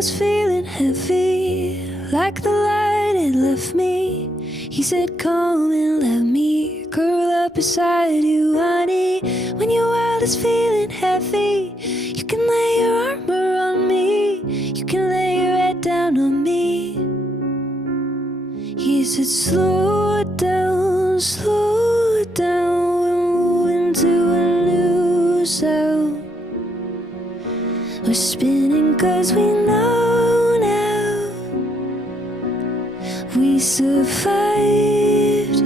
was feeling heavy, like the light had left me, he said, come and let me curl up beside you, honey. When your world is feeling heavy, you can lay your armor on me, you can lay your head down on me. He said, slow it down, we're moving to a new sound. We're spinning 'cause we know now we survived,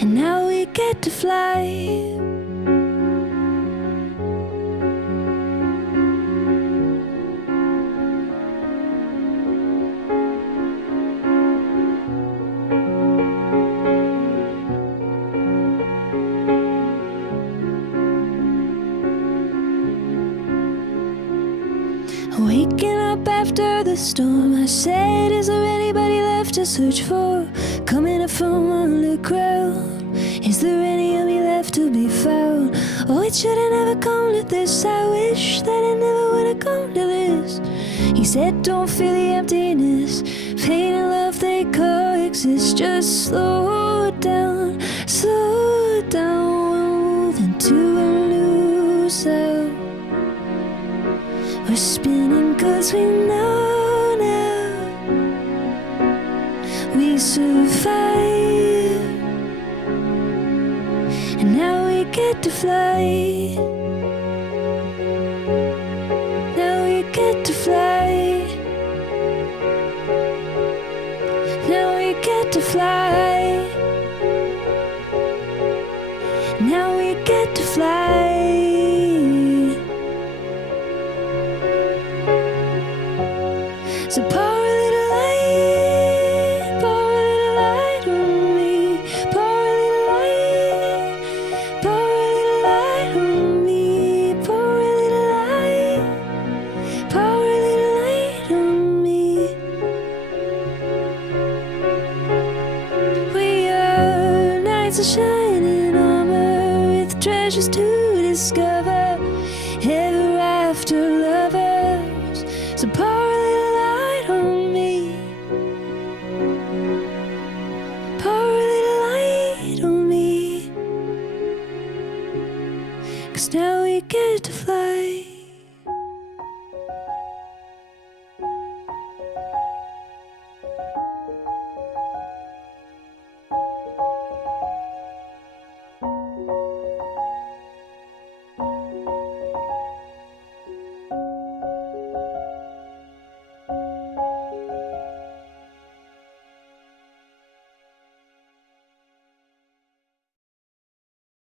and now we get to fly. Waking up after the storm, I said, is there anybody left to search for? Coming up from underground, is there any of me left to be found? Oh, it should've never come to this, I wish that it never would've come to this. He said, don't feel the emptiness, pain and love, they coexist. Just slow it down, we're moving to a new sound. We're spinning 'cause we know now we survived, and now we get to fly. Now we get to fly. Now we get to fly. Now we get to fly. So pour a little light, pour a little light on me, pour a little light, pour a little light on me, pour a little light, pour a little light on me. We are knights of shining armor with treasures to discover, ever after lovers. So pour a little light on me, pour a little light on me, 'cause now we get to fly.